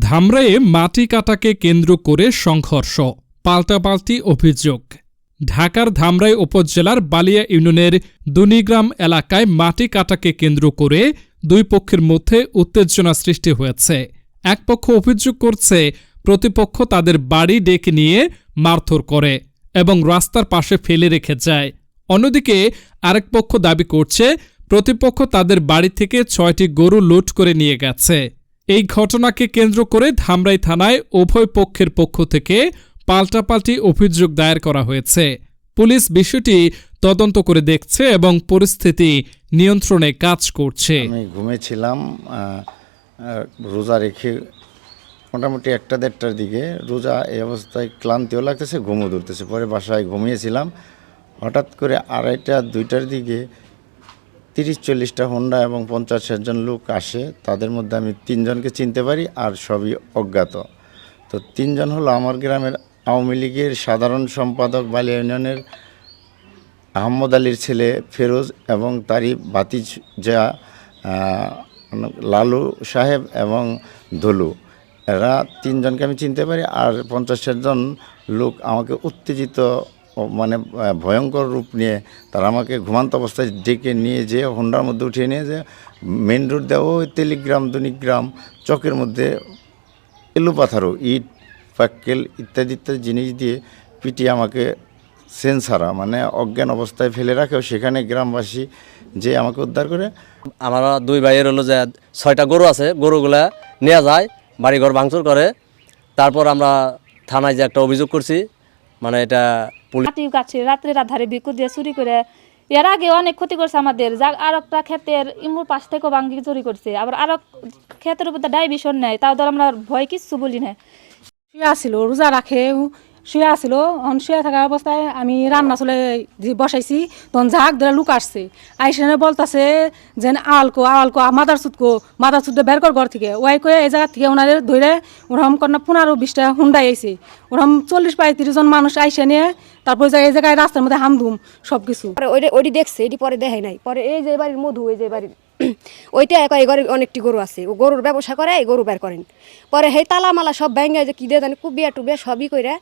ধামরাইয়ে মাটি কাটাকে কেন্দ্র করে সংঘর্ষ, পাল্টাপাল্টি অভিযোগ। ঢাকার ধামরাই উপজেলার বালিয়া ইউনিয়নের দুনিগ্রাম এলাকায় মাটি কাটাকে কেন্দ্র করে দুই পক্ষের মধ্যে উত্তেজনা সৃষ্টি হয়েছে। এক পক্ষ অভিযোগ করছে প্রতিপক্ষ তাদের বাড়ি ডেকে নিয়ে মারধর করে এবং রাস্তার পাশে ফেলে রেখে যায়। অন্যদিকে আরেক পক্ষ দাবি করছে প্রতিপক্ষ তাদের বাড়ি থেকে ৬টি গরু লুট করে নিয়ে গেছে। এই ঘটনাকে কেন্দ্র করে ধামরাই থানায় উভয় পক্ষের পক্ষ থেকে পাল্টাপাল্টি অভিযোগ দায়ের করা হয়েছে। পুলিশ বিষয়টি তদন্ত করে দেখছে এবং পরিস্থিতি নিয়ন্ত্রণে কাজ করছে। আমি ঘুমেছিলাম, রোজা রেখে মোটামুটি ১টা-১.৫টার দিকে। রোজা এই অবস্থায় ক্লান্তিও লাগতেছে, ঘুমও ধরতেছে। পরে বাসায় ঘুমিয়েছিলাম। হঠাৎ করে ২:৩০-২টার দিকে ৩০-৪০টা হোন্ডা এবং ৫০-৬০ জন লোক আসে। তাদের মধ্যে আমি ৩ জনকে চিনতে পারি, আর সবই অজ্ঞাত। তো ৩ জন হলো আমার গ্রামের আওয়ামী লীগের সাধারণ সম্পাদক বালিয়া ইউনিয়নের আহমদ আলীর ছেলে ফেরোজ এবং তারই ভাতিজা লালু সাহেব এবং ধলু। এরা ৩ জনকে আমি চিনতে পারি। আর ৫০-৬০ জন লোক আমাকে উত্তেজিত মানে ভয়ঙ্কর রূপ নিয়ে তারা আমাকে ঘুমান্ত অবস্থায় ডেকে নিয়ে যেয়ে হোন্ডার মধ্যে উঠিয়ে নিয়ে যে মেন রোড দেওয়া ওই তেলিগ্রাম দুনিগ্রাম চকের মধ্যে এলোপাথারো ইট পাক্কেল ইত্যাদি ইত্যাদি জিনিস দিয়ে পিটিয়ে আমাকে সেন্সারা মানে অজ্ঞান অবস্থায় ফেলে রাখেও সেখানে গ্রামবাসী যে আমাকে উদ্ধার করে। আমার দুই ভাইয়ের হলো যে ৬টা গরু আছে, গরুগুলা নেওয়া যায়, বাড়িঘর ভাঙচুর করে। তারপর আমরা থানায় যে একটা অভিযোগ করছি, মানে এটা মাটি গাছে রাত্রের আধারে বিকুট দিয়ে চুরি করে এর আগে অনেক ক্ষতি করছে আমাদের। আর একটা ক্ষেতের ইমুর পাশ থেকেও ভাঙ্গি চুরি করছে, আবার আরো ক্ষেতের উপর ডাইভিশন নেয়, তাও ধর আমরা ভয় কিচ্ছু বলি না। শুয়ে আসছিল, রোজা রাখে শুয়ে আসছিল। শুয়ে থাকা অবস্থায় আমি রান্না চলে বসাইছি, তখন ঝাঁক ধরে লুক আসছে। আইসেনে বলতেছে যে আলকো মাদার সুদ বের কর ঘর থেকে। ওয়াই কয়ে এই জায়গা থেকে ওনারে ধরে ওরকম কন্যা 15-20টা হুন্ডাই আইছে। ওরকম 40-35 জন মানুষ আইসে নিয়ে তারপরে এই জায়গায় রাস্তার মধ্যে হামধুম সব কিছু। ওইটি দেখছে, এটি পরে দেখে নাই। পরে এই যে বাড়ির মধু, এই যে বাড়ির ওইটা এই ঘরে অনেকটি গরু আছে, ও গরুর ব্যবসা করে, এই গরু বের করেন। পরে সেই তালা মালা সব ভেঙে যে কি দিয়ে জানি কুবিয়া টুবিয়া সবই কইরা